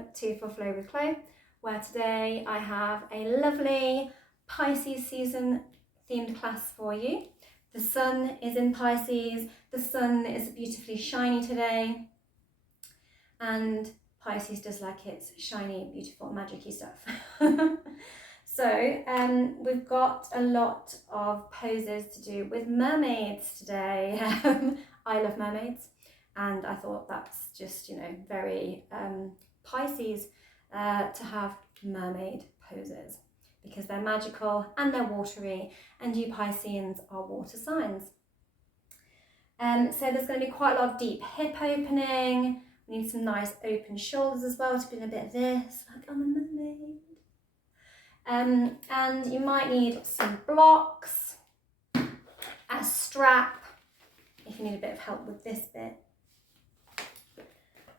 welcome to For Flow with Chloe, where today I have a lovely Pisces season themed class for you. The sun is in Pisces, the sun is beautifully shiny today, and Pisces does like its shiny, beautiful, magic-y stuff. So we've got a lot of poses to do with mermaids today. I love mermaids, and I thought that's just, you know, very Pisces to have mermaid poses because they're magical and they're watery, and you Pisceans are water signs. So there's going to be quite a lot of deep hip opening. We need some nice open shoulders as well to be in a bit of this, like I'm a mermaid. And you might need some blocks, a strap, if you need a bit of help with this bit,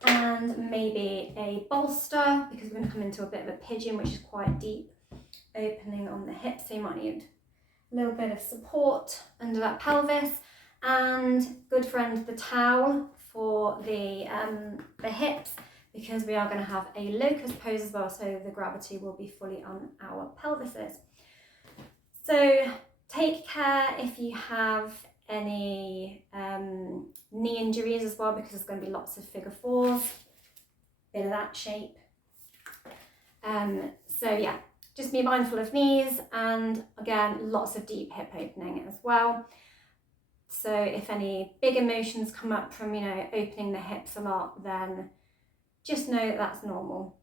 and maybe a bolster, because we're going to come into a bit of a pigeon, which is quite deep opening on the hips, so you might need a little bit of support under that pelvis, and good friend the towel for the hips, because we are going to have a locust pose as well, so the gravity will be fully on our pelvises. So take care if you have any knee injuries as well, because there's going to be lots of figure fours, bit of that shape. So yeah, just be mindful of knees, and again, lots of deep hip opening as well. So if any big emotions come up from, you know, opening the hips a lot, then just know that that's normal.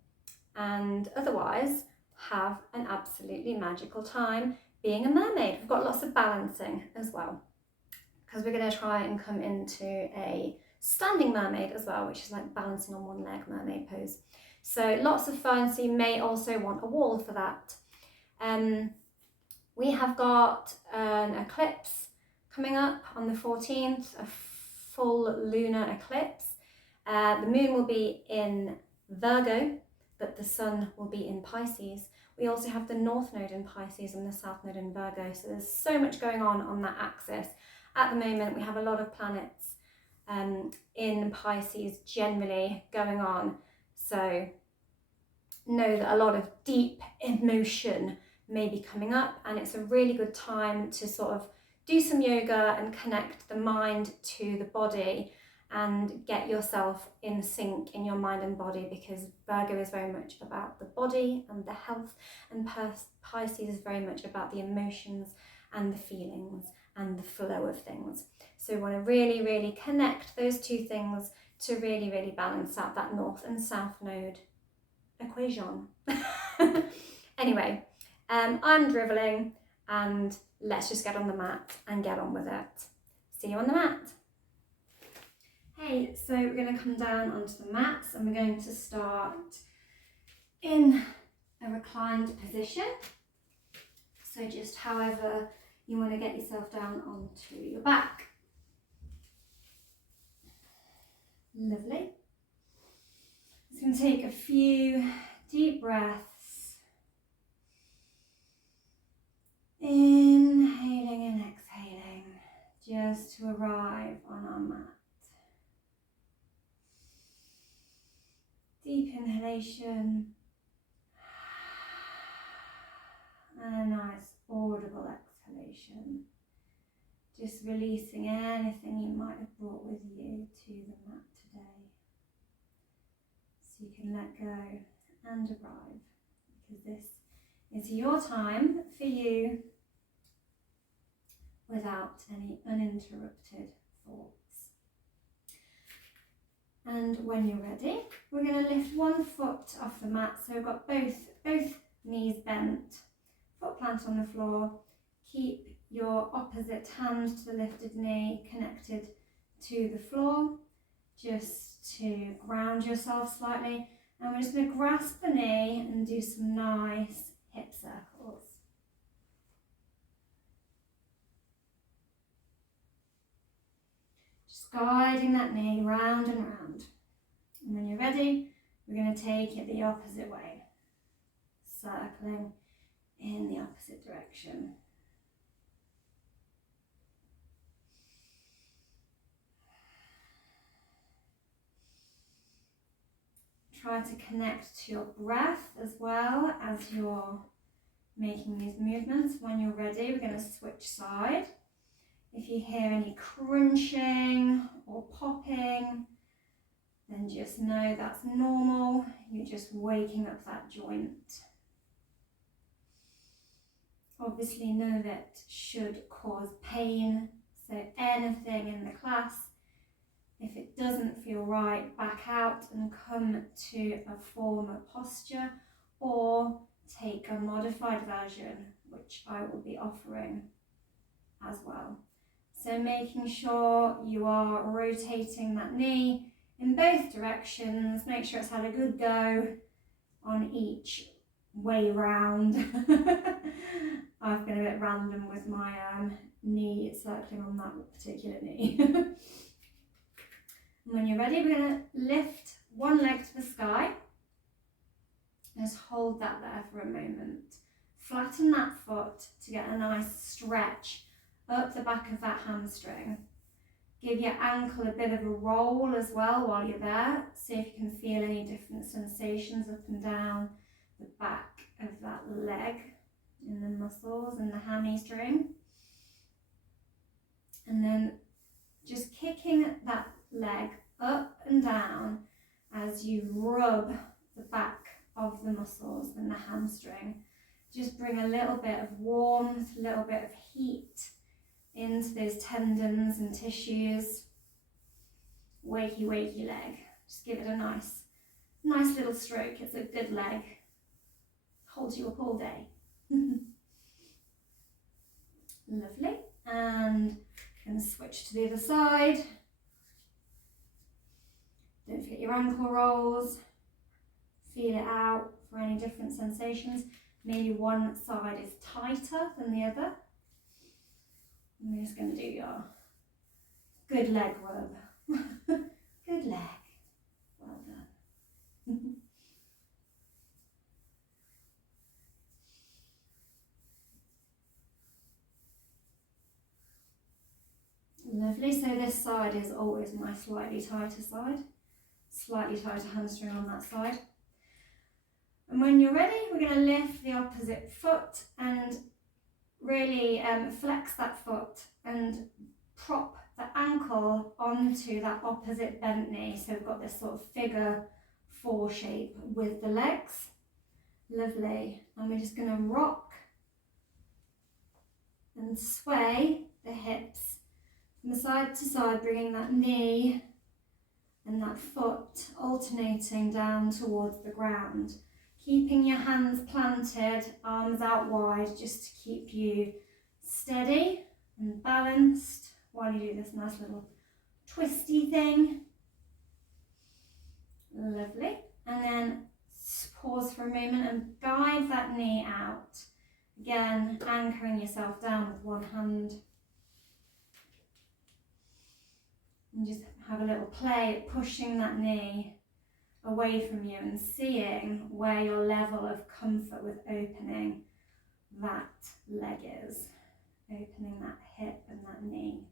And otherwise, have an absolutely magical time being a mermaid. We've got lots of balancing as well, because we're going to try and come into a standing mermaid as well, which is like balancing on one leg mermaid pose. So lots of fun. So you may also want a wall for that. We have got an eclipse coming up on the 14th, a full lunar eclipse. The moon will be in Virgo, but the sun will be in Pisces. We also have the north node in Pisces and the south node in Virgo. So there's so much going on that axis. At the moment, we have a lot of planets in Pisces generally going on. So know that a lot of deep emotion may be coming up, and it's a really good time to sort of do some yoga and connect the mind to the body and get yourself in sync in your mind and body, because Virgo is very much about the body and the health, and Pisces is very much about the emotions and the feelings and the flow of things. So we want to really, really connect those two things to really, really balance out that north and south node equation. Anyway, I'm drivelling, and let's just get on the mat and get on with it. See you on the mat. Hey, so we're going to come down onto the mats, and we're going to start in a reclined position. So just however you want to get yourself down onto your back. Lovely. It's going to take a few deep breaths. Inhaling and exhaling, just to arrive on our mat. Deep inhalation and a nice audible exhalation, just releasing anything you might have brought with you to the mat today, so you can let go and arrive, because this is your time for you without any uninterrupted thoughts. And when you're ready, we're going to lift one foot off the mat. So we've got both knees bent, foot plant on the floor. Keep your opposite hand to the lifted knee connected to the floor, just to ground yourself slightly. And we're just going to grasp the knee and do some nice hip circles. Just guiding that knee round and round. And when you're ready, we're going to take it the opposite way, circling in the opposite direction. try to connect to your breath as well as you're making these movements. When you're ready, we're going to switch side. If you hear any crunching or popping, then just know that's normal. You're just waking up that joint. Obviously, none of it should cause pain. So anything in the class, if it doesn't feel right, back out and come to a former posture, or take a modified version, which I will be offering as well. So making sure you are rotating that knee in both directions. Make sure it's had a good go on each way round. I've been a bit random with my knee circling on that particular knee. And when you're ready, we're going to lift one leg to the sky. Just hold that there for a moment. Flatten that foot to get a nice stretch up the back of that hamstring. Give your ankle a bit of a roll as well while you're there. See if you can feel any different sensations up and down the back of that leg, in the muscles and the hamstring. And then just kicking that leg up and down as you rub the back of the muscles and the hamstring. Just bring a little bit of warmth, a little bit of heat into those tendons and tissues. Wakey, wakey leg. Just give it a nice little stroke. It's a good leg. Holds you up all day. Lovely. And can switch to the other side. Don't forget your ankle rolls. Feel it out for any different sensations. Maybe one side is tighter than the other. And we're just going to do your good leg rub. Good leg. Well done. Lovely. So this side is always my slightly tighter side. Slightly tighter hamstring on that side. And when you're ready, we're going to lift the opposite foot and really flex that foot and prop the ankle onto that opposite bent knee. So we've got this sort of figure 4 shape with the legs. Lovely. And we're just going to rock and sway the hips from side to side, bringing that knee and that foot alternating down towards the ground. Keeping your hands planted, arms out wide, just to keep you steady and balanced while you do this nice little twisty thing. Lovely. And then pause for a moment and guide that knee out. Again, anchoring yourself down with one hand. And just have a little play at pushing that knee away from you and seeing where your level of comfort with opening that leg is. Opening that hip and that knee.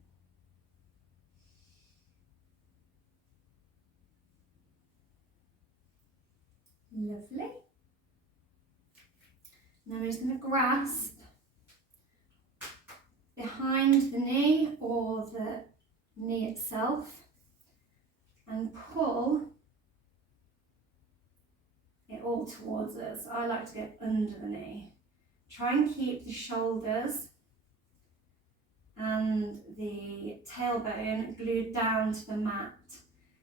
Lovely. Now we're just going to grasp behind the knee or the knee itself and pull it all towards us. I like to get under the knee. Try and keep the shoulders and the tailbone glued down to the mat.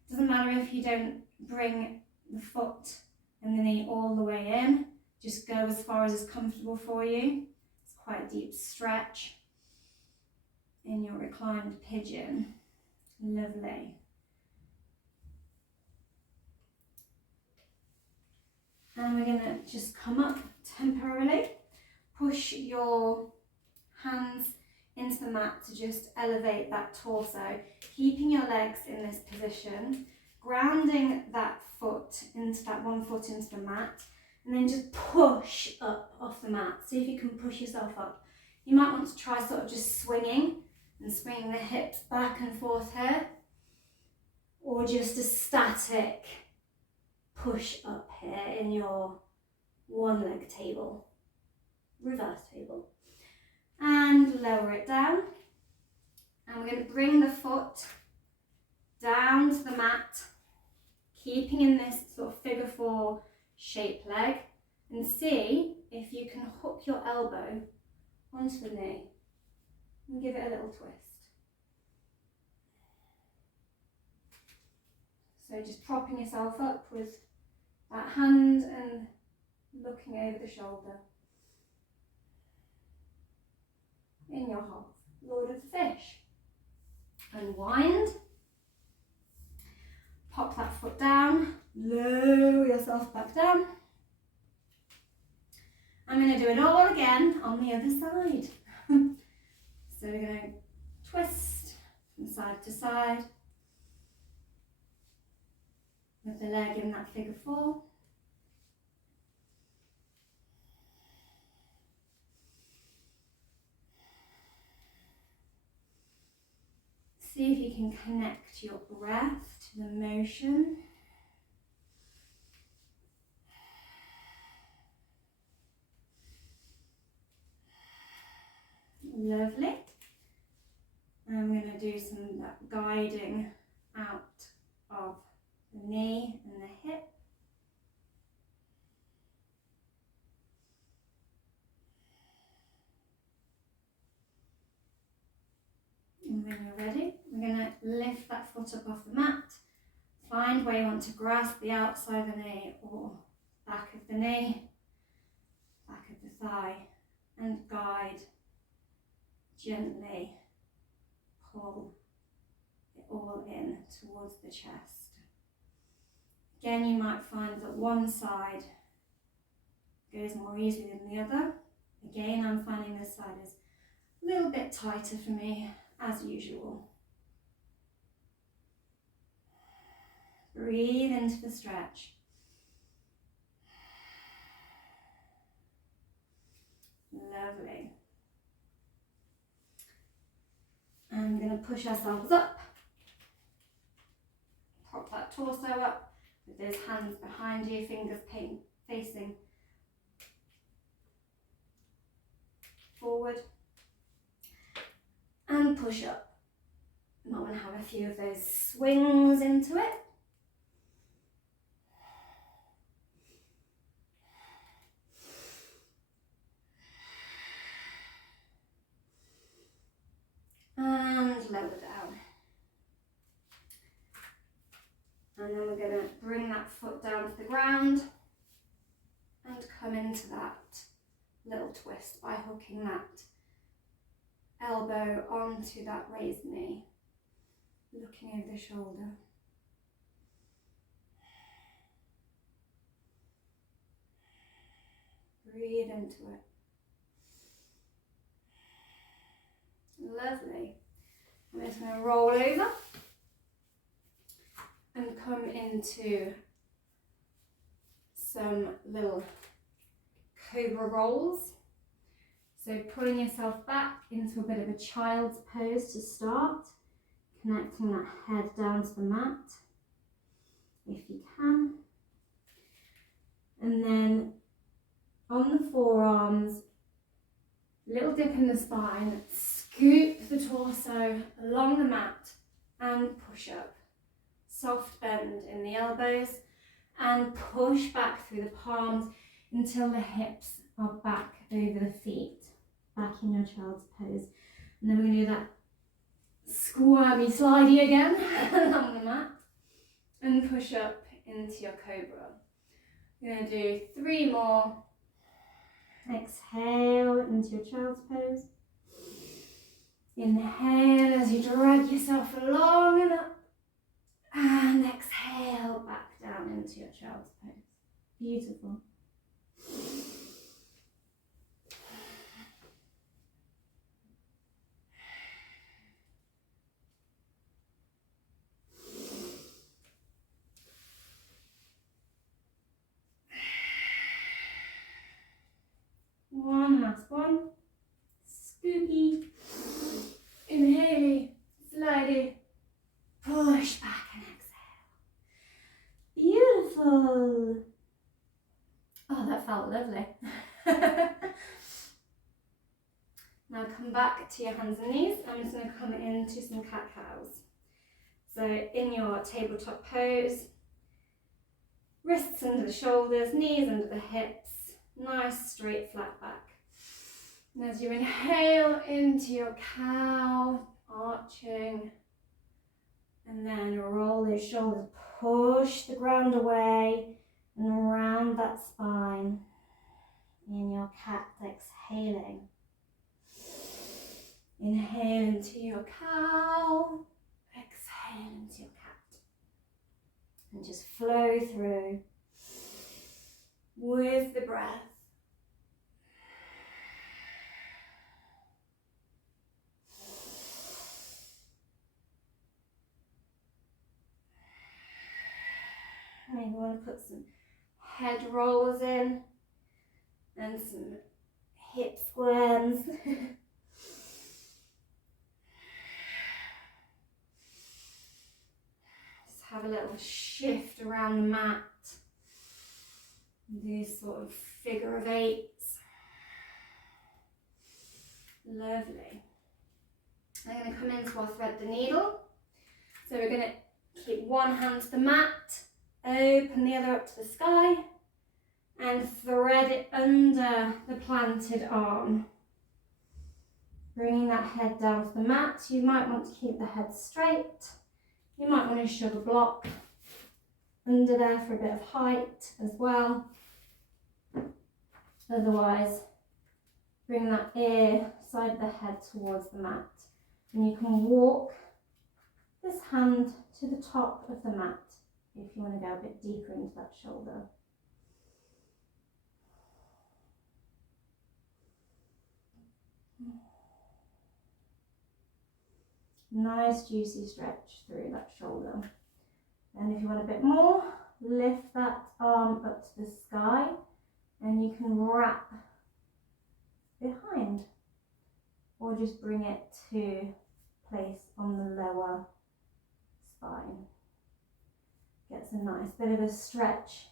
Doesn't matter if you don't bring the foot and the knee all the way in, just go as far as is comfortable for you. It's quite a deep stretch in your reclined pigeon. Lovely. And we're going to just come up temporarily. Push your hands into the mat to just elevate that torso, keeping your legs in this position, grounding that foot into that one foot into the mat, and then just push up off the mat. See if you can push yourself up. You might want to try sort of just swinging and swinging the hips back and forth here, or just a static push up here in your one leg table, reverse table. And lower it down. And we're going to bring the foot down to the mat, keeping in this sort of figure 4 shaped leg, and see if you can hook your elbow onto the knee and give it a little twist. So just propping yourself up with that hand and looking over the shoulder. In your half, Lord of the Fish. Unwind. Pop that foot down, lower yourself back down. I'm going to do it all again on the other side. So we're going to twist from side to side with the leg in that figure 4. See if you can connect your breath to the motion. Lovely. I'm going to do some of that guiding out of the knee and the hip. And when you're ready, we're going to lift that foot up off the mat. Find where you want to grasp the outside of the knee or back of the knee, back of the thigh, and guide, gently pull it all in towards the chest. Again, you might find that one side goes more easily than the other. Again, I'm finding this side is a little bit tighter for me, as usual. Breathe into the stretch. Lovely. And we're going to push ourselves up. Prop that torso up with those hands behind you, fingers facing forward. And push up. Might want to have a few of those swings into it. And lower down. And then we're going to bring that foot down to the ground and come into that little twist by hooking that elbow onto that raised knee, looking over the shoulder. Breathe into it. Lovely. I'm just going to roll over and come into some little cobra rolls. So pulling yourself back into a bit of a child's pose to start, connecting that head down to the mat if you can. And then on the forearms, little dip in the spine, scoop the torso along the mat and push up. Soft bend in the elbows and push back through the palms until the hips are back over the feet, back in your child's pose. And then we're going to do that squirmy slidey again along the mat and push up into your cobra. We're going to do 3 more. Exhale into your child's pose. Inhale as you drag yourself along and up. And exhale back down into your child's pose. Beautiful. One last one. Scoopy. Inhale. Slidey. Push back and exhale. Beautiful. Oh, that felt lovely. Now come back to your hands and knees. I'm just going to come into some cat-cows. So in your tabletop pose, wrists under the shoulders, knees under the hips, nice straight flat back. And as you inhale into your cow, arching, and then roll those shoulders, push the ground away and round that spine. In your cat, exhaling. Inhale into your cow, exhale into your cat. And just flow through with the breath. Maybe you want to put some head rolls in and some hip squirms. Just have a little shift around the mat. Do sort of figure of eights. Lovely. I'm going to come in to our thread the needle. So we're going to keep one hand to the mat, open the other up to the sky, and thread it under the planted arm. Bringing that head down to the mat. You might want to keep the head straight. You might want to shove a block under there for a bit of height as well. Otherwise, bring that ear side of the head towards the mat. And you can walk this hand to the top of the mat if you want to go a bit deeper into that shoulder. Nice juicy stretch through that shoulder. And if you want a bit more, lift that arm up to the sky and you can wrap behind or just bring it to place on the lower spine. Gets a nice bit of a stretch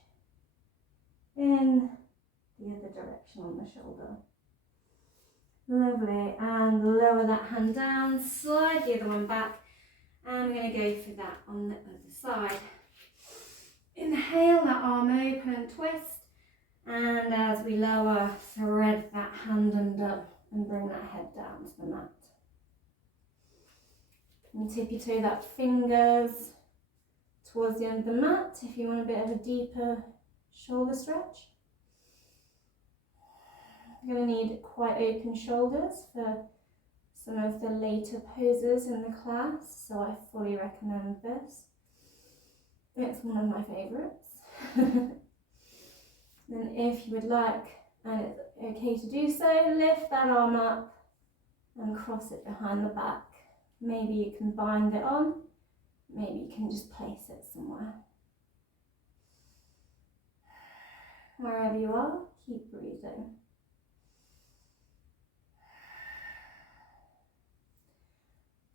in the other direction on the shoulder. Lovely, and lower that hand down, slide the other one back, and we're going to go for that on the other side. Inhale, that arm open and twist, and as we lower, thread that hand under and bring that head down to the mat. And tippy toe that fingers towards the end of the mat if you want a bit of a deeper shoulder stretch. You're going to need quite open shoulders for some of the later poses in the class, so I fully recommend this. It's one of my favourites. Then if you would like, and it's okay to do so, lift that arm up and cross it behind the back. Maybe you can bind it on, maybe you can just place it somewhere. Wherever you are, keep breathing.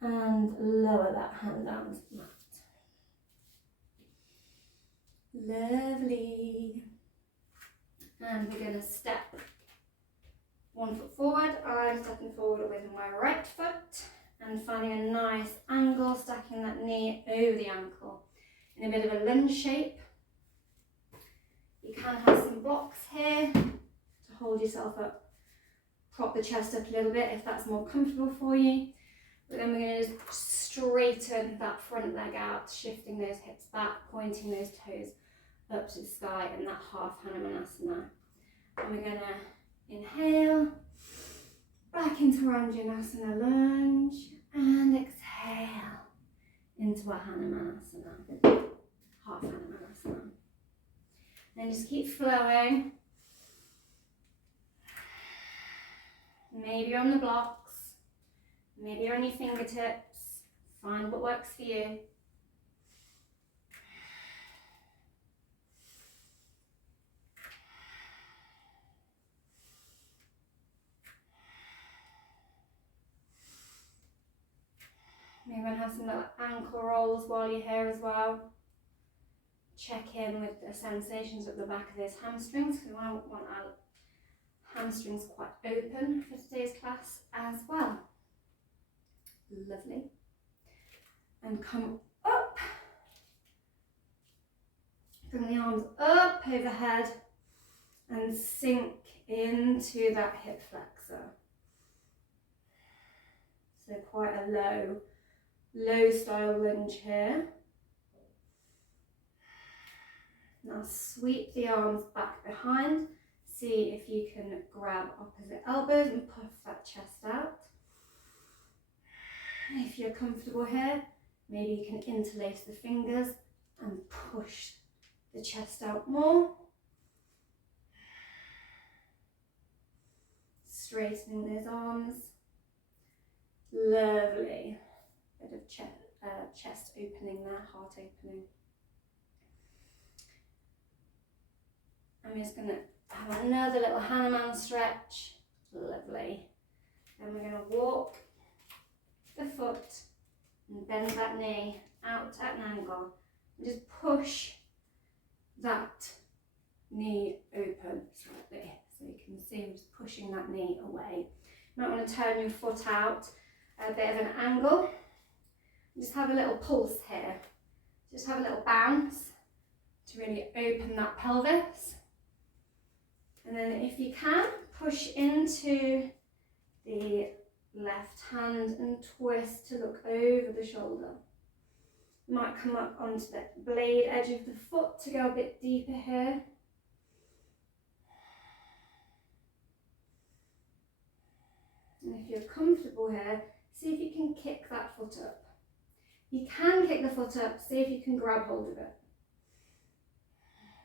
And lower that hand down to the mat. Lovely. And we're going to step 1 foot forward. I'm stepping forward with my right foot and finding a nice angle, stacking that knee over the ankle in a bit of a lunge shape. You can have some blocks here to hold yourself up. Prop the chest up a little bit if that's more comfortable for you. But then we're going to just straighten that front leg out, shifting those hips back, pointing those toes up to the sky in that half Hanumanasana. And we're going to inhale, back into Anjanasana lunge, and exhale into a Hanumanasana, half Hanumanasana. Then just keep flowing. Maybe you're on the blocks. Maybe you're on your fingertips. Find what works for you. Maybe you want to have some little ankle rolls while you're here as well. check in with the sensations at the back of those hamstrings, because we want our hamstrings quite open for today's class as well. Lovely. And come up. Bring the arms up overhead and sink into that hip flexor. So quite a low style lunge here. Now sweep the arms back behind. See if you can grab opposite elbows and puff that chest out. If you're comfortable here, maybe you can interlace the fingers and push the chest out more. Straightening those arms. Lovely. Bit of chest opening there, heart opening. I'm just going to have another little Hanuman stretch. Lovely. Then we're going to walk the foot and bend that knee out at an angle. And just push that knee open slightly. So you can see I'm just pushing that knee away. You might want to turn your foot out at a bit of an angle. Just have a little pulse here. Just have a little bounce to really open that pelvis. And then if you can, push into the left hand and twist to look over the shoulder. You might come up onto the blade edge of the foot to go a bit deeper here. And if you're comfortable here, see if you can kick that foot up. You can kick the foot up, see if you can grab hold of it.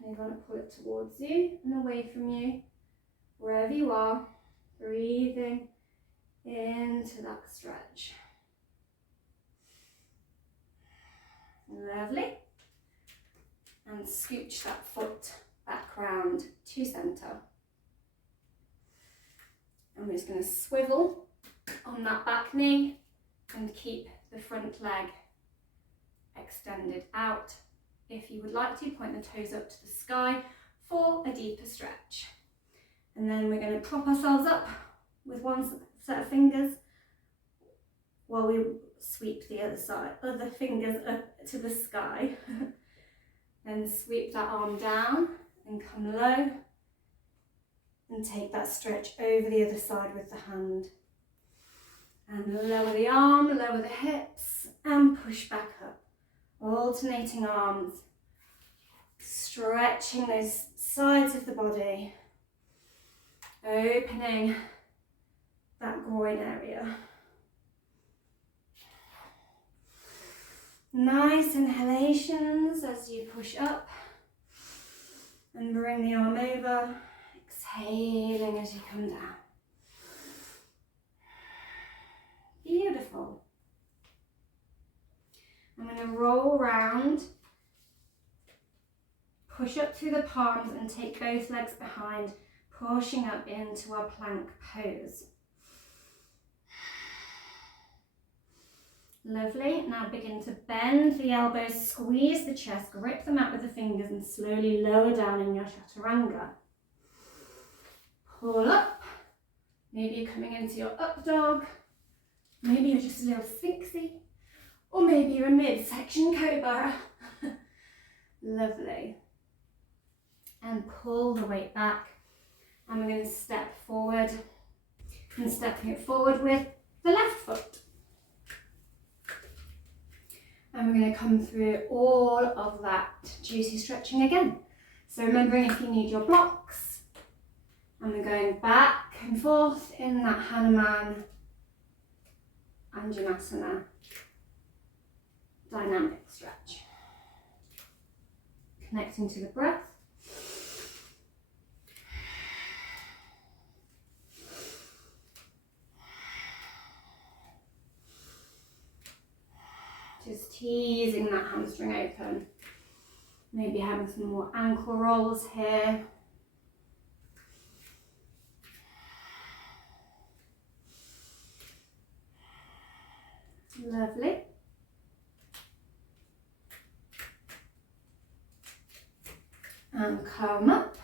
You're going to pull it towards you and away from you, wherever you are, breathing into that stretch. Lovely. And scooch that foot back round to centre. And we're just going to swivel on that back knee and keep the front leg extended out. If you would like to, point the toes up to the sky for a deeper stretch. And then we're going to prop ourselves up with one set of fingers while we sweep the other fingers up to the sky. Then sweep that arm down and come low. And take that stretch over the other side with the hand. And lower the arm, lower the hips, and push back up. Alternating arms, stretching those sides of the body, opening that groin area. Nice inhalations as you push up and bring the arm over, exhaling as you come down. Beautiful. I'm going to roll round, push up through the palms and take both legs behind, pushing up into our plank pose. Lovely. Now begin to bend the elbows, squeeze the chest, grip them out with the fingers and slowly lower down in your chaturanga. Pull up. Maybe you're coming into your up dog. Maybe you're just a little sphinxy. Or maybe you're a midsection cobra. Lovely. And pull the weight back. And we're going to step forward. And stepping it forward with the left foot. And we're going to come through all of that juicy stretching again. So remembering if you need your blocks. And we're going back and forth in that Hanuman Anjanasana dynamic stretch. Connecting to the breath. Just teasing that hamstring open. Maybe having some more ankle rolls here. Lovely. and curl them up.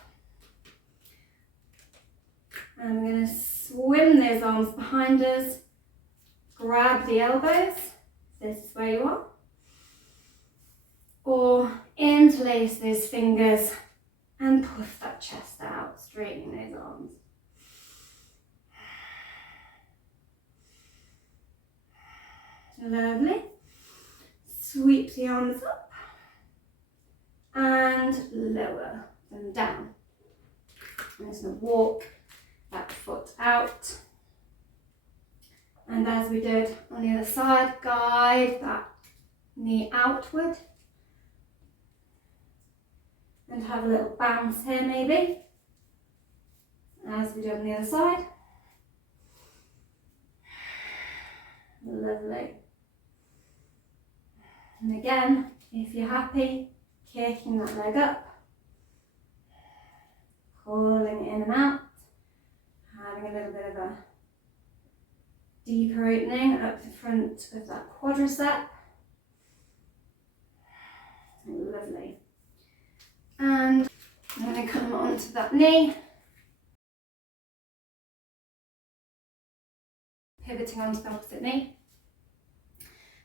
And we're going to swim those arms behind us, grab the elbows, this is where you are, or interlace those fingers and puff that chest out, straightening those arms. Lovely. Sweep the arms up and lower them down. I'm just going to walk that foot out. And as we did on the other side, guide that knee outward. And have a little bounce here maybe, as we did on the other side. Lovely. And again, if you're happy, kicking that leg up, calling in and out, having a little bit of a deeper opening up the front of that quadricep. Lovely. And I'm going to come onto that knee, pivoting onto the opposite knee,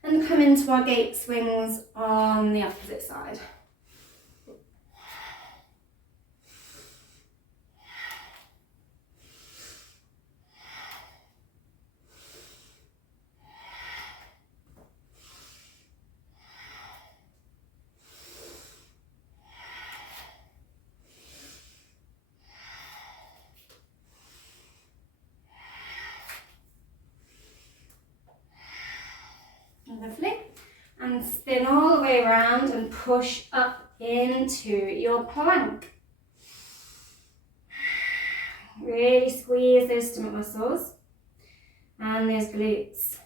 and come into our gate swings on the opposite side. Lovely. And spin all the way around and push up into your plank. Really squeeze those stomach muscles and those glutes.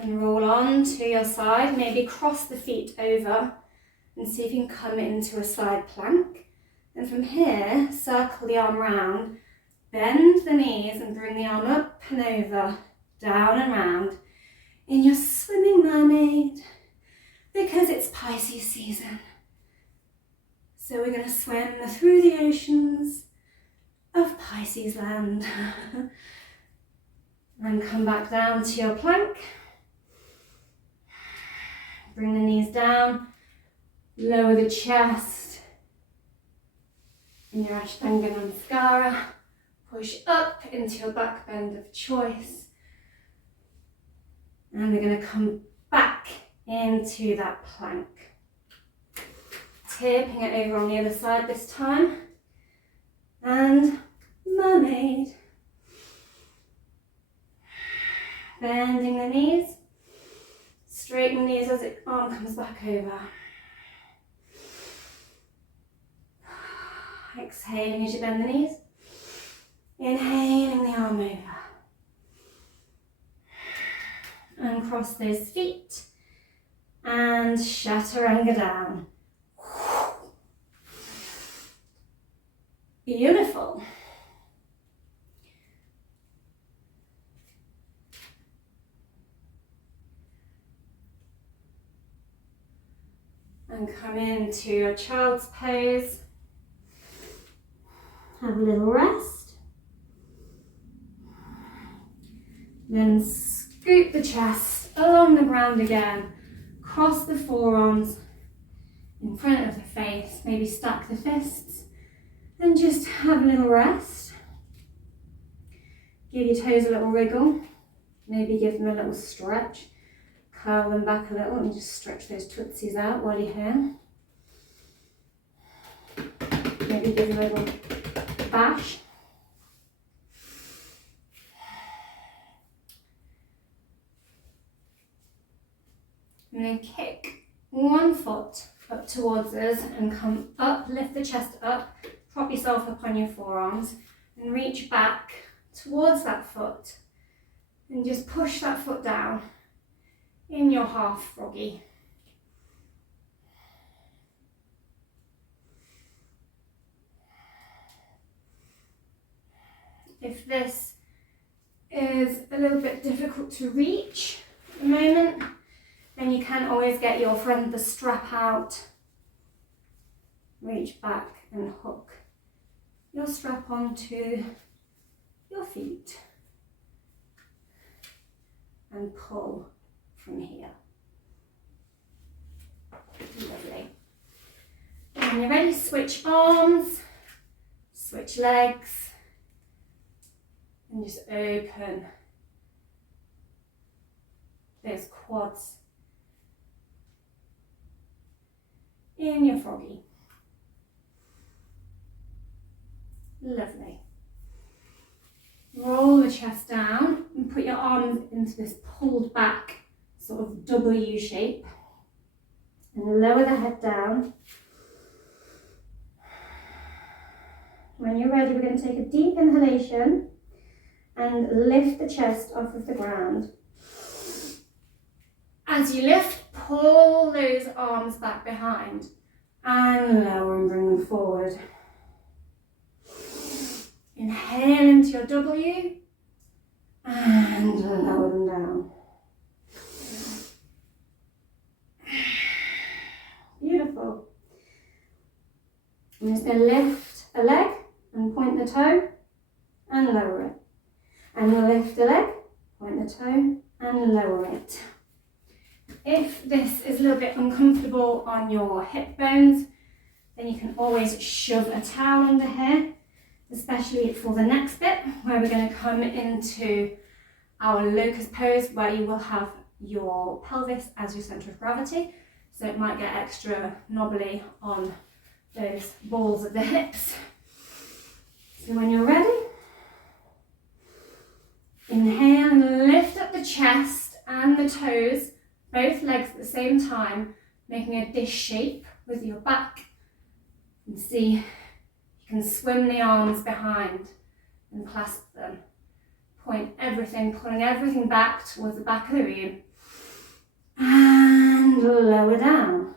And roll on to your side, maybe cross the feet over and see if you can come into a side plank. And from here, circle the arm round, bend the knees and bring the arm up and over, down and round in your swimming mermaid, because it's Pisces season. So we're going to swim through the oceans of Pisces land and come back down to your plank. Bring the knees down, lower the chest in your Ashtanga Namaskara, push up into your back bend of choice. And we're going to come back into that plank. Tipping it over on the other side this time. And mermaid. Bending the knees. Straighten the knees as the arm comes back over. Exhaling as you bend the knees. Inhaling the arm over. And cross those feet and chaturanga down. Beautiful. And come into your child's pose. Have a little rest. Then scoop the chest along the ground again. Cross the forearms in front of the face. Maybe stack the fists and just have a little rest. Give your toes a little wriggle. Maybe give them a little stretch. Curl them back a little and just stretch those tootsies out while you're here. Maybe give them a little bash. And then kick one foot up towards us and come up, lift the chest up, prop yourself up on your forearms and reach back towards that foot and just push that foot down in your half froggy. If this is a little bit difficult to reach at the moment, then you can always get your friend the strap out reach back and hook your strap onto your feet and pull from here. Lovely. When you're ready, switch arms, switch legs, and just open those quads in your froggy. Lovely. Roll the chest down and put your arms into this pulled back sort of W shape. And lower the head down. When you're ready, we're going to take a deep inhalation and lift the chest off of the ground. As you lift, pull those arms back behind and lower and bring them forward. Inhale into your W and lower them down. Beautiful. I'm just going to lift a leg and point the toe and lower it. And lift the leg, point the toe and lower it. If this is a little bit uncomfortable on your hip bones, then you can always shove a towel under here, especially for the next bit where we're going to come into our locust pose, where you will have your pelvis as your centre of gravity. So it might get extra knobbly on those balls of the hips. So when you're ready, inhale and lift up the chest and the toes, both legs at the same time, making a dish shape with your back. And see, you can swim the arms behind and clasp them. Point everything, pulling everything back towards the back of the room. And lower down.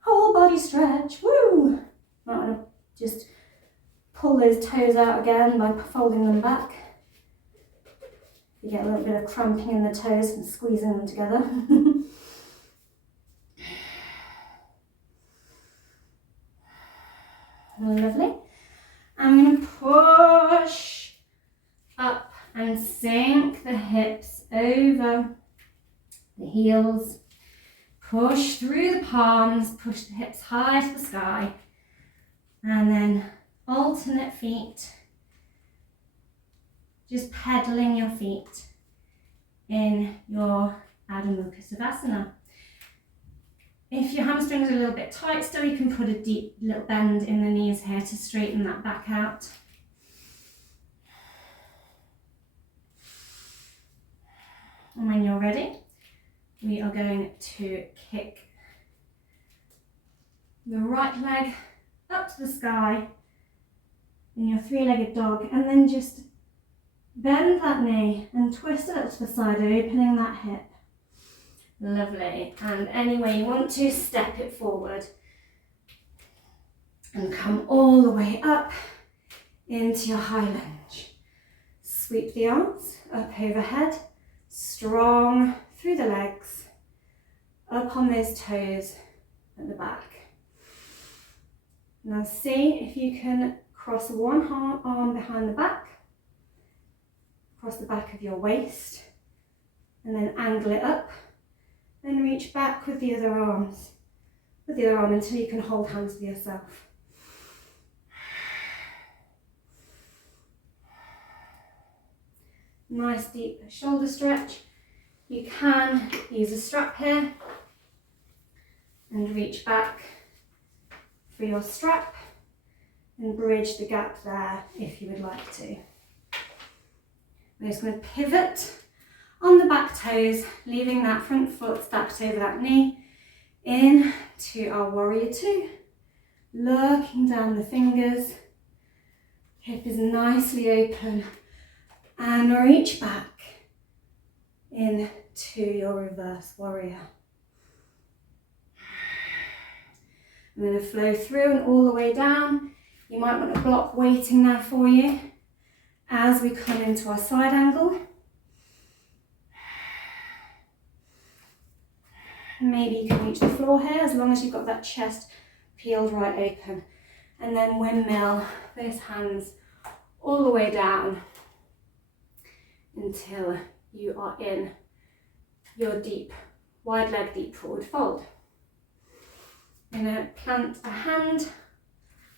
Whole body stretch, woo! Might want to just pull those toes out again by folding them back. You get a little bit of cramping in the toes and squeezing them together. Lovely. I'm going to push up and sink the hips over the heels. Push through the palms, push the hips high to the sky. And then alternate feet. Just pedaling your feet in your Adho Mukha Shavasna. If your hamstrings are a little bit tight still, you can put a deep little bend in the knees here to straighten that back out. And when you're ready, we are going to kick the right leg up to the sky in your three-legged dog, and then just bend that knee and twist it up to the side, opening that hip. Lovely. And any way you want to, step it forward and come all the way up into your high lunge. Sweep the arms up overhead, strong through the legs, up on those toes at the back. Now see if you can cross one arm behind the back, across the back of your waist, and then angle it up. Then reach back with the other arm until you can hold hands with yourself. Nice deep shoulder stretch. You can use a strap here and reach back for your strap and bridge the gap there if you would like to. We're just going to pivot on the back toes, leaving that front foot stacked over that knee, into our warrior two. Looking down the fingers, hip is nicely open, and reach back into your reverse warrior. I'm going to flow through and all the way down. You might want a block waiting there for you as we come into our side angle. Maybe you can reach the floor here as long as you've got that chest peeled right open. And then windmill those hands all the way down until you are in your deep, wide leg, deep forward fold. I'm going to plant a hand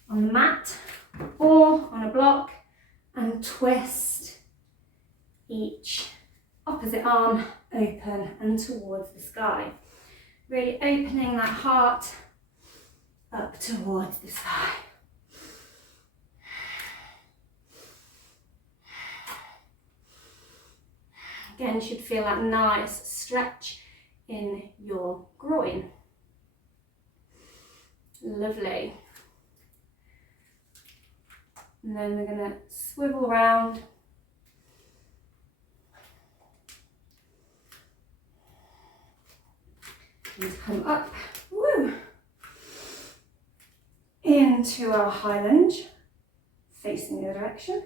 on the mat or on a block and twist each opposite arm open and towards the sky. Really opening that heart up towards the sky. Again, you should feel that nice stretch in your groin. Lovely. And then we're going to swivel round. And come up, woo, into our high lunge, facing the other direction.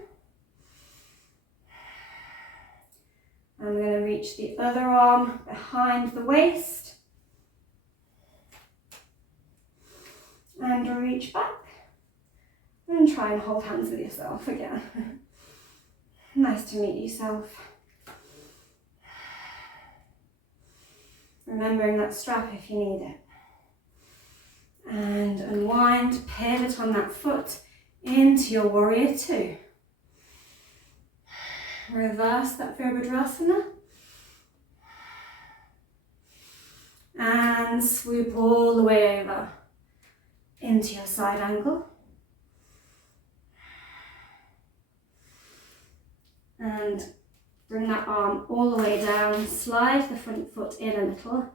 And we're going to reach the other arm behind the waist. And reach back. And try and hold hands with yourself again. Nice to meet yourself. Remembering that strap if you need it. And unwind, pivot on that foot into your warrior two. Reverse that Virabhadrasana. And swoop all the way over into your side angle. And bring that arm all the way down, slide the front foot in a little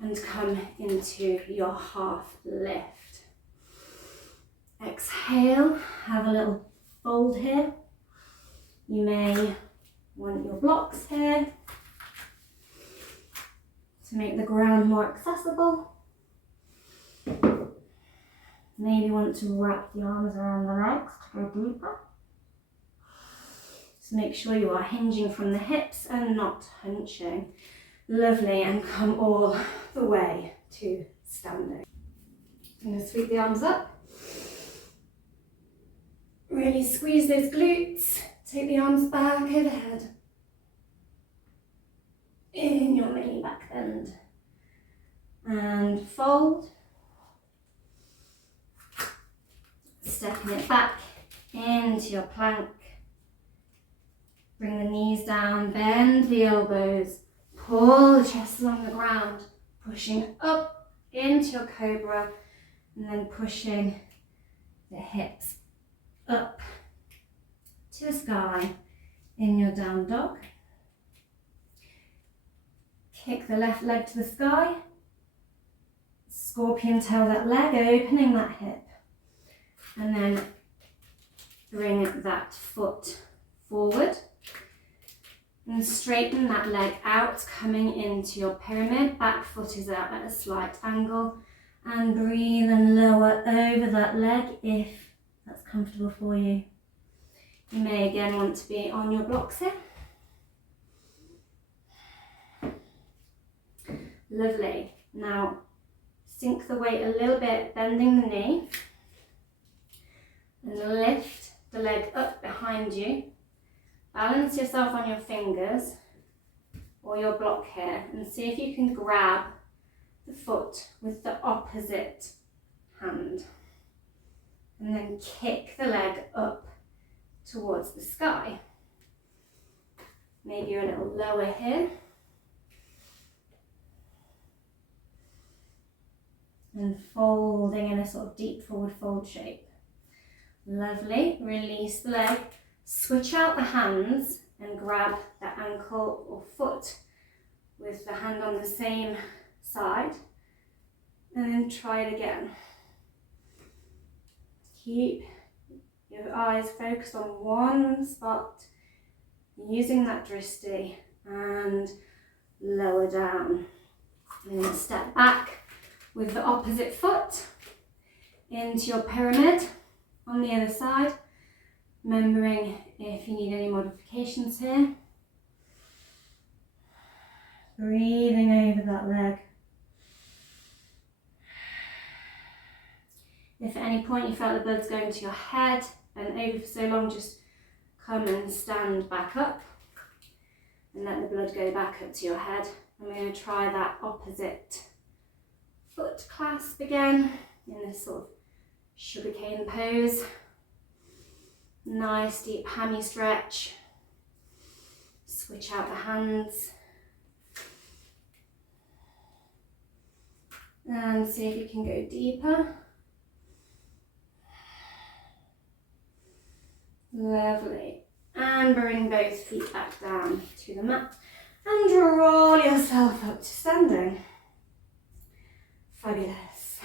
and come into your half lift. Exhale, have a little fold here. You may want your blocks here to make the ground more accessible. Maybe want to wrap the arms around the legs to go deeper. So make sure you are hinging from the hips and not hunching. Lovely, and come all the way to standing. I'm going to sweep the arms up. Really squeeze those glutes. Take the arms back overhead. In your mini back bend. And fold. Stepping it back into your plank. Bring the knees down, bend the elbows, pull the chest along the ground, pushing up into your cobra, and then pushing the hips up to the sky in your down dog. Kick the left leg to the sky, scorpion tail that leg, opening that hip, and then bring that foot forward. And straighten that leg out, coming into your pyramid. Back foot is out at a slight angle. And breathe and lower over that leg if that's comfortable for you. You may again want to be on your blocks here. Lovely. Now, sink the weight a little bit, bending the knee. And lift the leg up behind you. Balance yourself on your fingers or your block here and see if you can grab the foot with the opposite hand. And then kick the leg up towards the sky. Maybe you're a little lower here. And folding in a sort of deep forward fold shape. Lovely. Release the leg. Switch out the hands and grab the ankle or foot with the hand on the same side. And then try it again. Keep your eyes focused on one spot, using that drishti, and lower down. And then step back with the opposite foot into your pyramid on the other side. Remembering if you need any modifications here. Breathing over that leg. If at any point you felt the blood's going to your head and over for so long, just come and stand back up and let the blood go back up to your head. And we're going to try that opposite foot clasp again in this sort of sugarcane pose. Nice deep hammy stretch. Switch out the hands. And see if you can go deeper. Lovely. And bring both feet back down to the mat and roll yourself up to standing. Fabulous.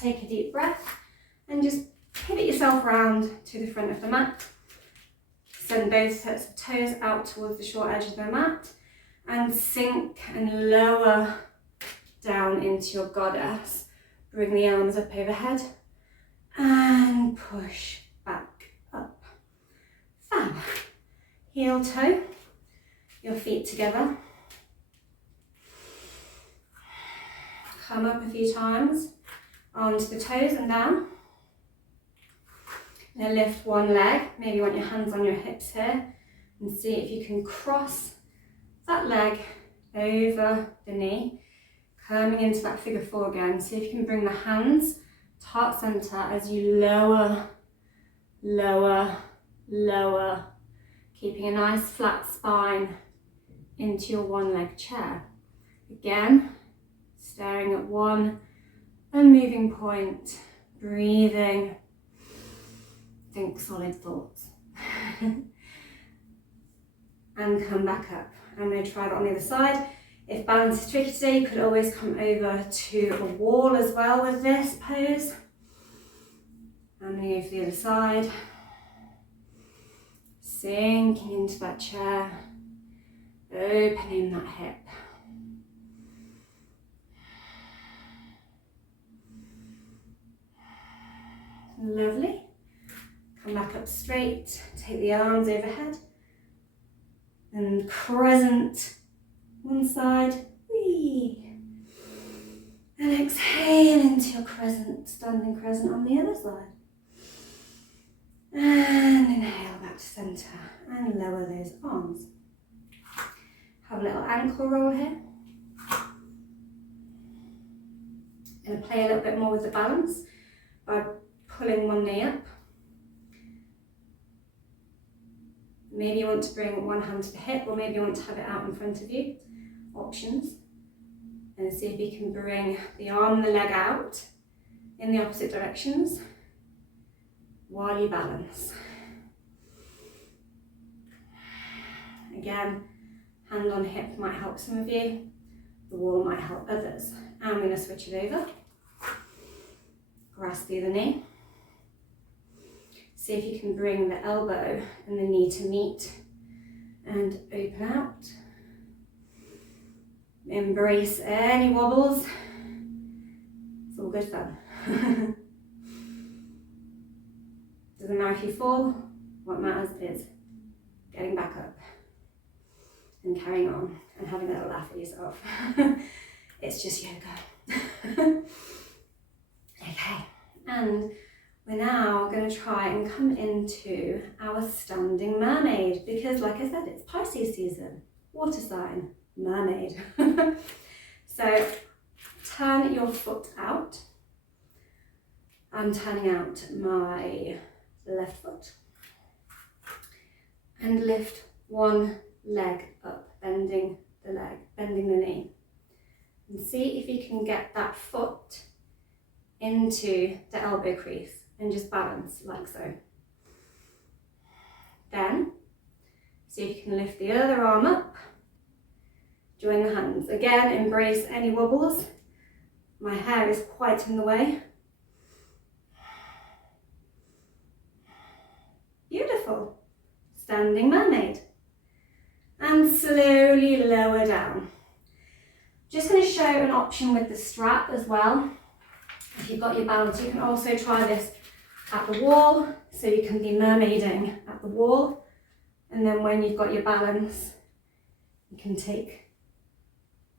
Take a deep breath and just pivot yourself round to the front of the mat. Send both sets of toes out towards the short edge of the mat and sink and lower down into your goddess. Bring the arms up overhead and push back up. Fab. Heel toe, your feet together. Come up a few times onto the toes and down. Now lift one leg, maybe you want your hands on your hips here, and see if you can cross that leg over the knee, coming into that figure four again. See if you can bring the hands to heart center as you lower, lower, lower, keeping a nice flat spine into your one leg chair. Again, staring at one unmoving point, breathing. Think solid thoughts. And come back up. I'm going to try that on the other side. If balance is tricky today, you could always come over to a wall as well with this pose. I'm going to go for the other side. Sinking into that chair, opening that hip. Lovely. Come back up straight, take the arms overhead and crescent one side, whee. And exhale into your crescent, standing crescent on the other side. And inhale back to centre and lower those arms. Have a little ankle roll here. Going to play a little bit more with the balance by pulling one knee up. Maybe you want to bring one hand to the hip, or maybe you want to have it out in front of you. Options. And see if you can bring the arm and the leg out in the opposite directions while you balance. Again, hand on hip might help some of you. The wall might help others. I'm going to switch it over. Grasp the other knee. See if you can bring the elbow and the knee to meet and open out. Embrace any wobbles. It's all good fun. Doesn't matter if you fall, what matters is getting back up and carrying on and having a little laugh at yourself. It's just yoga. Okay, and we're now going to try and come into our standing mermaid because, like I said, it's Pisces season, water sign, mermaid. So turn your foot out. I'm turning out my left foot and lift one leg up, bending the leg, bending the knee, and see if you can get that foot into the elbow crease and just balance like so. Then see if you can lift the other arm up, join the hands. Again, embrace any wobbles. My hair is quite in the way. Beautiful. Standing mermaid. And slowly lower down. Just going to show an option with the strap as well. If you've got your balance, you can also try this at the wall, so you can be mermaiding at the wall, and then when you've got your balance, you can take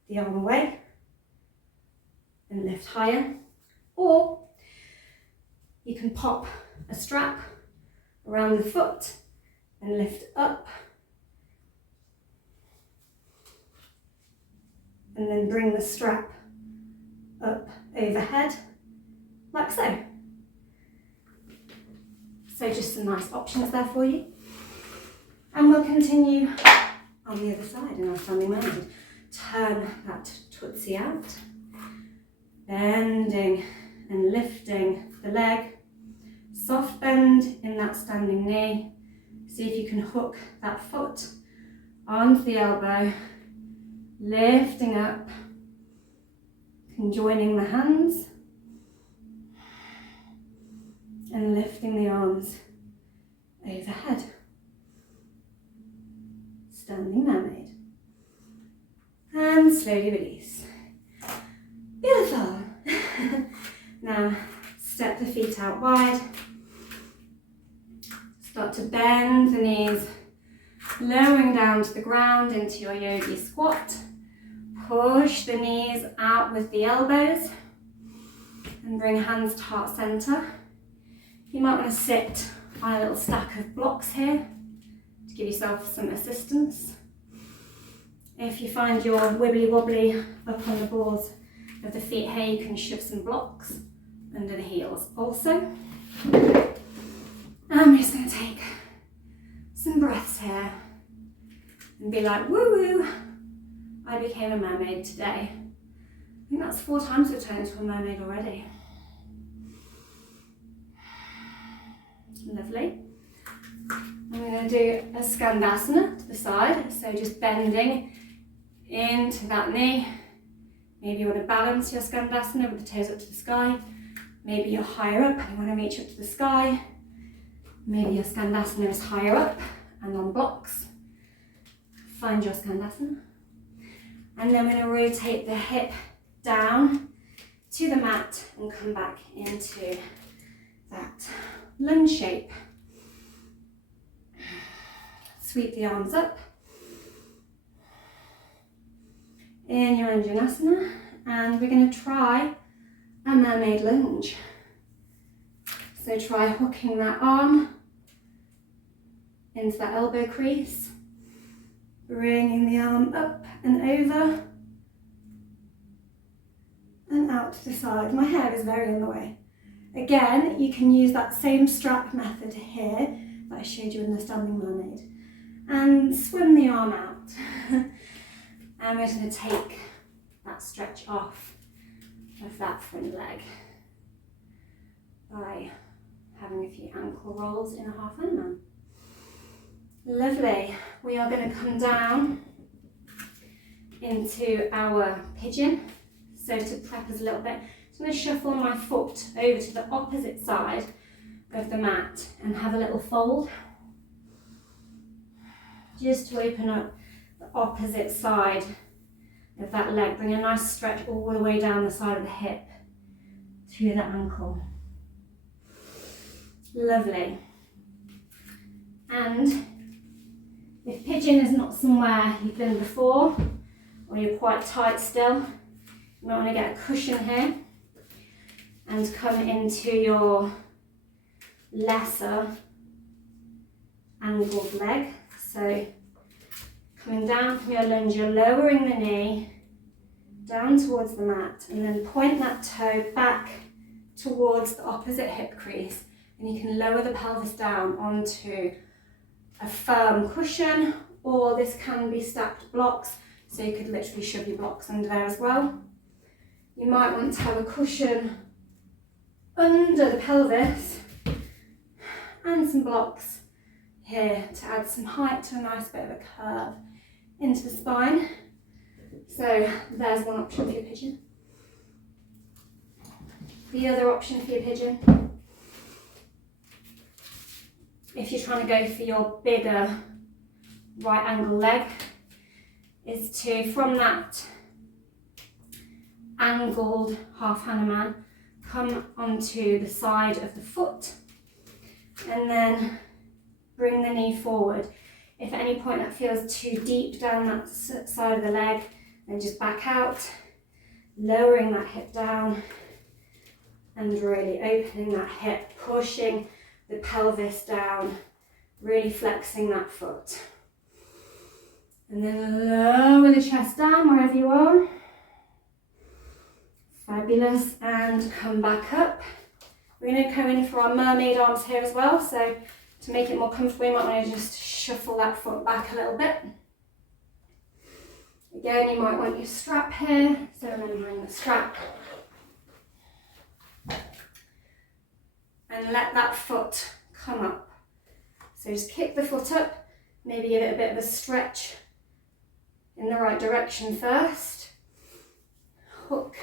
the arm away and lift higher. Or you can pop a strap around the foot and lift up. And then bring the strap up overhead, like so. So just some nice options there for you. And we'll continue on the other side in our standing mermaid. Turn that tootsie out, bending and lifting the leg. Soft bend in that standing knee. See if you can hook that foot onto the elbow, lifting up, conjoining the hands and lifting the arms overhead. Standing mermaid. And slowly release. Beautiful. Now step the feet out wide. Start to bend the knees, lowering down to the ground into your yogi squat. Push the knees out with the elbows and bring hands to heart center. You might want to sit on a little stack of blocks here to give yourself some assistance. If you find you're wibbly wobbly up on the balls of the feet here, you can shove some blocks under the heels also. I'm just going to take some breaths here and be like, woo woo, I became a mermaid today. I think that's 4 times I've turned into a mermaid already. Lovely. I'm going to do a skandasana to the side, so just bending into that knee. Maybe you want to balance your skandasana with the toes up to the sky. Maybe you're higher up and you want to reach up to the sky. Maybe your skandasana is higher up and on blocks. Find your skandasana. And then we're going to rotate the hip down to the mat and come back into that lunge shape. Sweep the arms up in your Anjanasana, and we're going to try a mermaid lunge. So try hooking that arm into that elbow crease, bringing the arm up and over and out to the side. My hair is very in the way. Again, you can use that same strap method here that I showed you in the standing mermaid and swim the arm out. And we're going to take that stretch off of that front leg by having a few ankle rolls in a half Ironman. Lovely. We are going to come down into our pigeon. So to prep us a little bit, I'm going to shuffle my foot over to the opposite side of the mat and have a little fold. Just to open up the opposite side of that leg. Bring a nice stretch all the way down the side of the hip to the ankle. Lovely. And if pigeon is not somewhere you've been before, or you're quite tight still, you might want to get a cushion here and come into your lesser angled leg. So coming down from your lunge, you're lowering the knee down towards the mat and then point that toe back towards the opposite hip crease, and you can lower the pelvis down onto a firm cushion, or this can be stacked blocks, so you could literally shove your blocks under there as well. You might want to have a cushion under the pelvis and some blocks here to add some height to a nice bit of a curve into the spine. So there's one option for your pigeon. The other option for your pigeon, if you're trying to go for your bigger right angle leg, is to, from that angled half Hanuman, come onto the side of the foot and then bring the knee forward. If at any point that feels too deep down that side of the leg, then just back out lowering that hip down and really opening that hip, pushing the pelvis down, really flexing that foot. And then lower the chest down wherever you are. Fabulous. And come back up. We're going to go in for our mermaid arms here as well. So to make it more comfortable, you might want to just shuffle that foot back a little bit. Again, you might want your strap here. So remembering the strap. And let that foot come up. So just kick the foot up. Maybe give it a bit of a stretch in the right direction first. Hook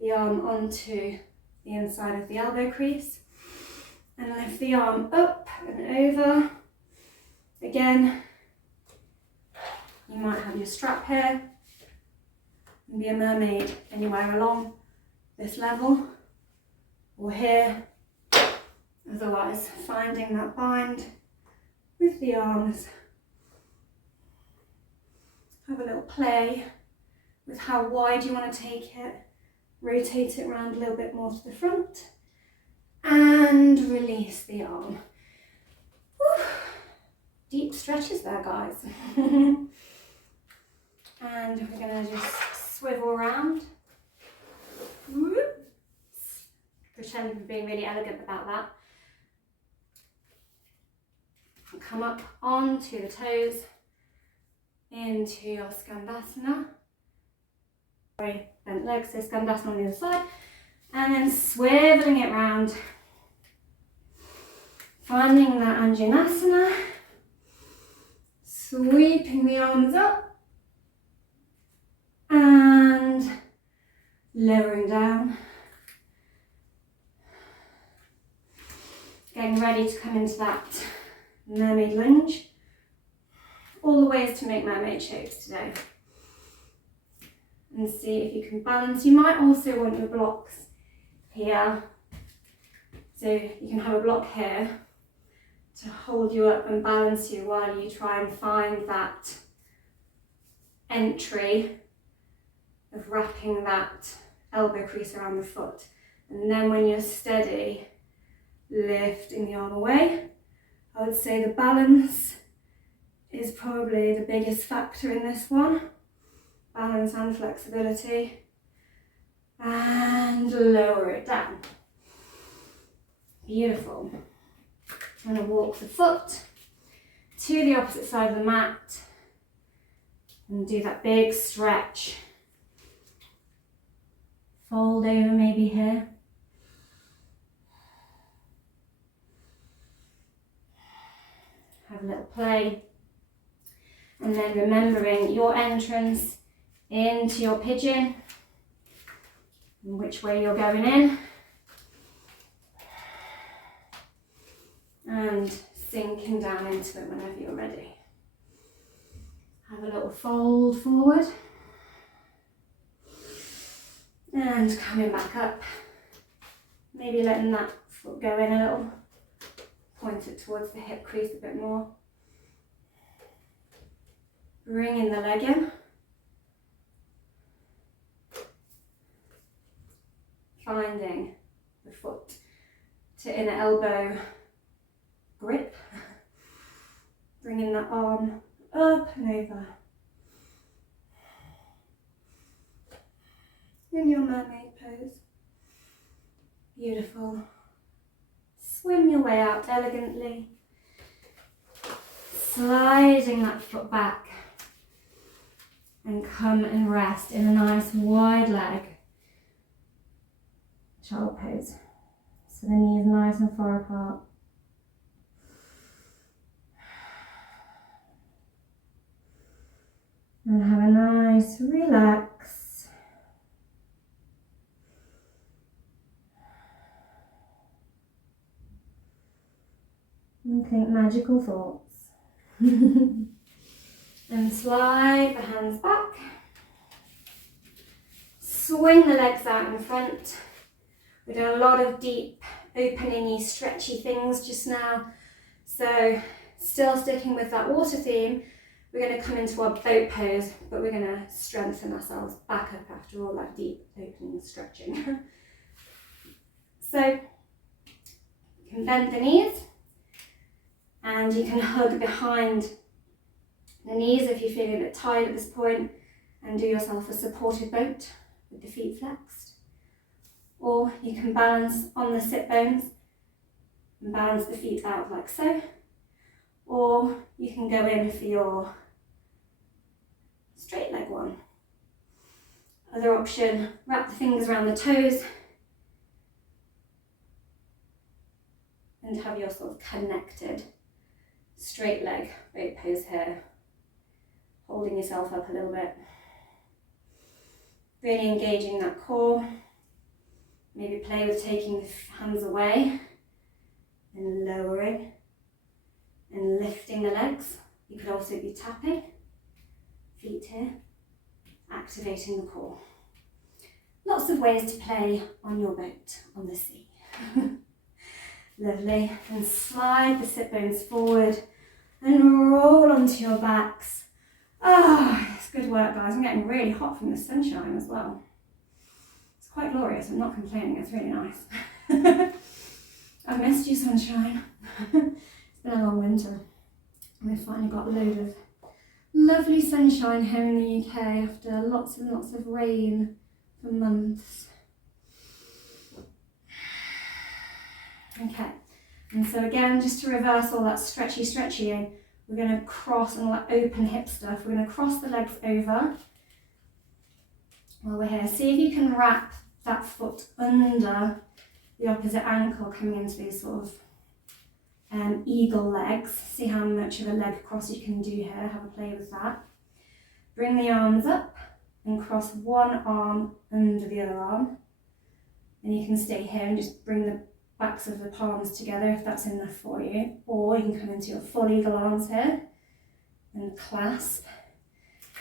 the arm onto the inside of the elbow crease and lift the arm up and over. Again, you might have your strap here and be a mermaid anywhere along this level or here. Otherwise, finding that bind with the arms. Have a little play with how wide you want to take it. Rotate it around a little bit more to the front and release the arm. Woo. Deep stretches there, guys. And we're going to just swivel around. Whoop. Pretend we're being really elegant about that. And come up onto the toes into your Skandasana. Sorry, bent legs, so Skandasana on the other side. And then swiveling it round. Finding that Anjanasana. Sweeping the arms up. And lowering down. Getting ready to come into that Mermaid Lunge. All the ways to make mermaid shapes today. And see if you can balance. You might also want your blocks here. So you can have a block here to hold you up and balance you while you try and find that entry of wrapping that elbow crease around the foot. And then when you're steady, lifting the arm away. I would say the balance is probably the biggest factor in this one. Balance and flexibility. And lower it down. Beautiful. I'm going to walk the foot to the opposite side of the mat and do that big stretch. Fold over maybe here. Have a little play. And then remembering your entrance into your pigeon and which way you're going in. And sinking down into it whenever you're ready. Have a little fold forward. And coming back up. Maybe letting that foot go in a little. Point it towards the hip crease a bit more. Bringing the leg in. Finding the foot to inner elbow grip. Bringing the arm up and over. In your mermaid pose. Beautiful. Swim your way out elegantly. Sliding that foot back. And come and rest in a nice wide leg. Child pose. So the knees nice and far apart. And have a nice relax. And think magical thoughts. And slide the hands back. Swing the legs out in front. We're doing a lot of deep, opening-y, stretchy things just now. So still sticking with that water theme, We're going to come into our boat pose, but we're going to strengthen ourselves back up after all that deep opening stretching. So you can bend the knees and you can hug behind the knees if you feel a bit tired at this point, and do yourself a supported boat with the feet flexed. Or you can balance on the sit bones and balance the feet out like so. Or you can go in for your straight leg one. Other option, wrap the fingers around the toes and have your sort of connected straight leg boat pose here. Holding yourself up a little bit. Really engaging that core. Maybe play with taking the hands away and lowering and lifting the legs. You could also be tapping, feet here, activating the core. Lots of ways to play on your boat on the sea. Lovely. And slide the sit bones forward and roll onto your backs. Ah, it's good work, guys. I'm getting really hot from the sunshine as well. It's quite glorious. I'm not complaining. It's really nice. I've missed you, sunshine. It's been a long winter. And we've finally got a load of lovely sunshine here in the UK after lots and lots of rain for months. Okay, and so again, just to reverse all that stretchy, we're going to cross and all that open hip stuff. We're going to cross the legs over while we're here. See if you can wrap that foot under the opposite ankle, coming into these sort of eagle legs. See how much of a leg cross you can do here. Have a play with that. Bring the arms up and cross one arm under the other arm. And you can stay here and just bring the backs of the palms together if that's enough for you. Or you can come into your full eagle arms here and clasp.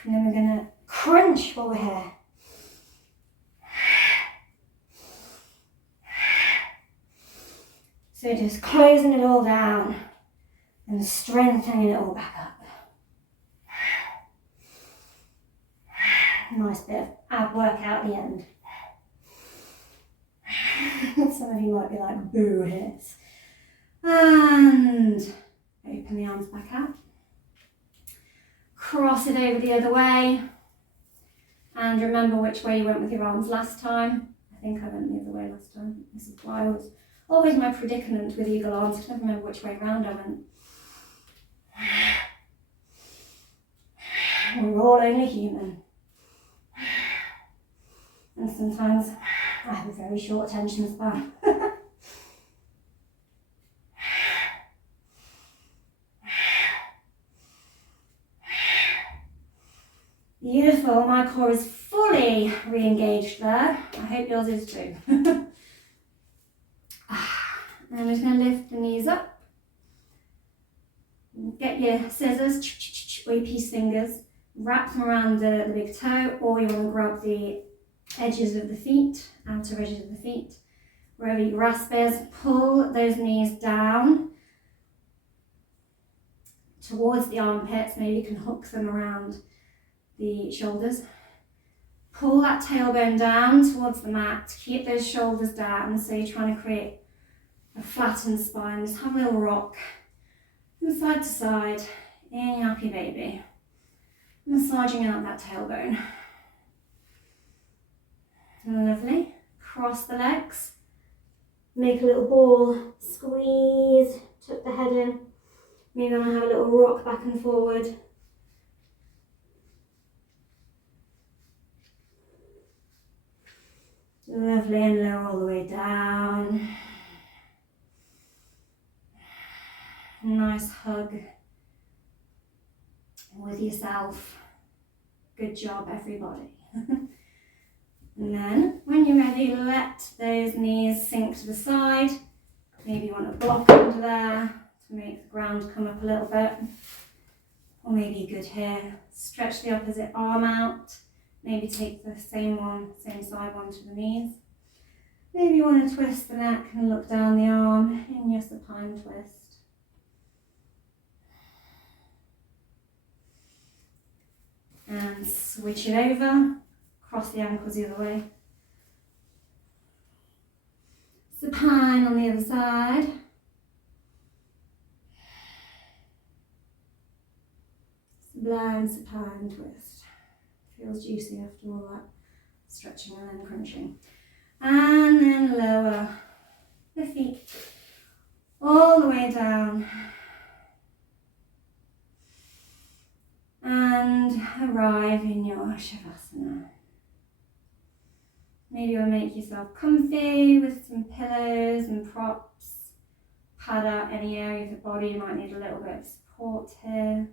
And then we're going to crunch while we're here. So just closing it all down and strengthening it all back up. Nice bit of ab workout at the end. Some of you might be like, boo hits. And open the arms back out. Cross it over the other way. And remember which way you went with your arms last time. I think I went the other way last time. This is why I was always my predicament with eagle arms. I can never remember which way round I went. We're all only human. And sometimes I have a very short attention span. Beautiful, my core is fully re-engaged there. I hope yours is too. And I'm just going to lift the knees up. Get your scissors or your peace fingers, wrap them around the big toe, or you want to grab the edges of the feet, outer edges of the feet. Wherever your grasp is, pull those knees down towards the armpits. Maybe you can hook them around the shoulders. Pull that tailbone down towards the mat. Keep those shoulders down. So you're trying to create a flattened spine. Just have a little rock from side to side in your happy baby. Massaging out that tailbone. Lovely. Cross the legs. Make a little ball. Squeeze. Tuck the head in. Maybe want to have a little rock back and forward. Lovely, and lower all the way down. Nice hug with yourself. Good job, everybody. And then, when you're ready, let those knees sink to the side. Maybe you want to block under there to make the ground come up a little bit. Or maybe you're good here. Stretch the opposite arm out. Maybe take the same side one to the knees. Maybe you want to twist the neck and look down the arm in your supine twist. And switch it over, cross the ankles the other way. Supine on the other side. Sublime supine twist. Feels juicy after all that stretching and then crunching. And then lower the feet all the way down. And arrive in your Shavasna. Maybe you'll make yourself comfy with some pillows and props. Pad out any area of the body. You might need a little bit of support here.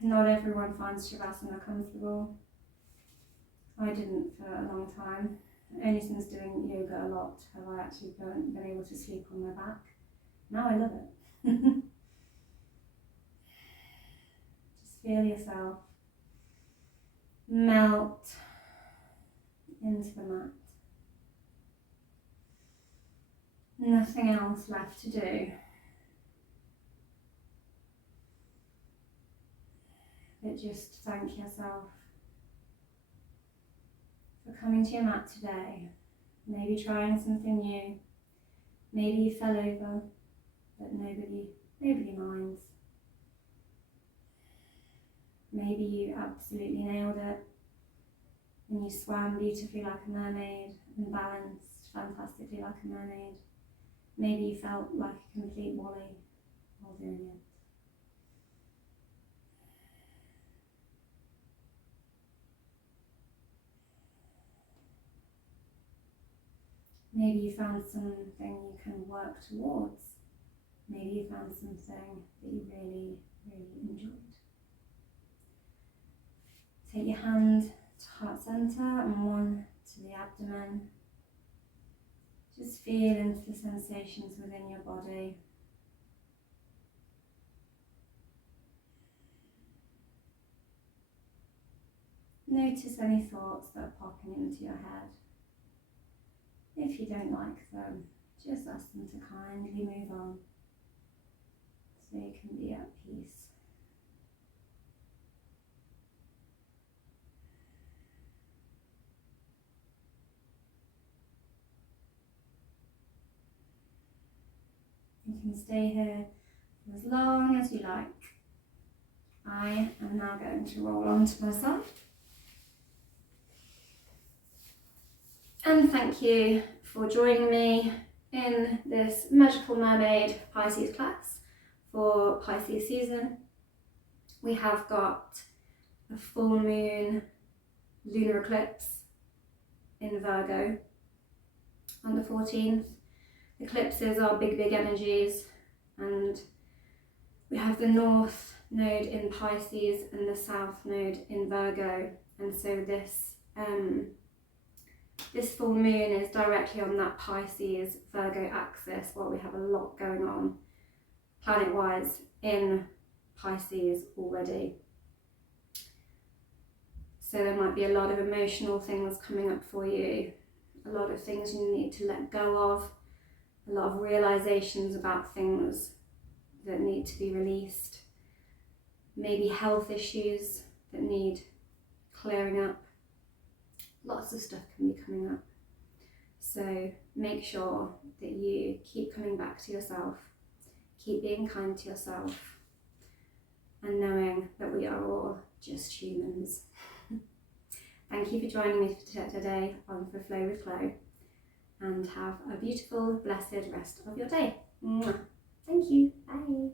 Not everyone finds Shavasna comfortable. I didn't for a long time. Only since doing yoga a lot have I actually been able to sleep on my back. Now I love it. Just feel yourself melt into the mat. Nothing else left to do. But just thank yourself for coming to your mat today. Maybe trying something new. Maybe you fell over, but nobody minds. Maybe you absolutely nailed it and you swam beautifully like a mermaid and balanced fantastically like a mermaid. Maybe you felt like a complete wally while doing it. Maybe you found something you can work towards. Maybe you found something that you really, really enjoyed. Take your hand to heart center and one to the abdomen. Just feel into the sensations within your body. Notice any thoughts that are popping into your head. If you don't like them, just ask them to kindly move on so you can be at peace. You can stay here for as long as you like. I am now going to roll onto my side. And thank you for joining me in this Magical Mermaid Pisces class for Pisces season. We have got a full moon lunar eclipse in Virgo on the 14th. Eclipses are big energies, and we have the North node in Pisces and the South node in Virgo, and so this full moon is directly on that Pisces Virgo axis, while we have a lot going on planet-wise in Pisces already. So there might be a lot of emotional things coming up for you, a lot of things you need to let go of, a lot of realizations about things that need to be released, maybe health issues that need clearing up. Lots of stuff can be coming up. So make sure that you keep coming back to yourself, keep being kind to yourself, and knowing that we are all just humans. Thank you for joining me today on For Flow with Chloe, and have a beautiful, blessed rest of your day. Mwah. Thank you. Bye.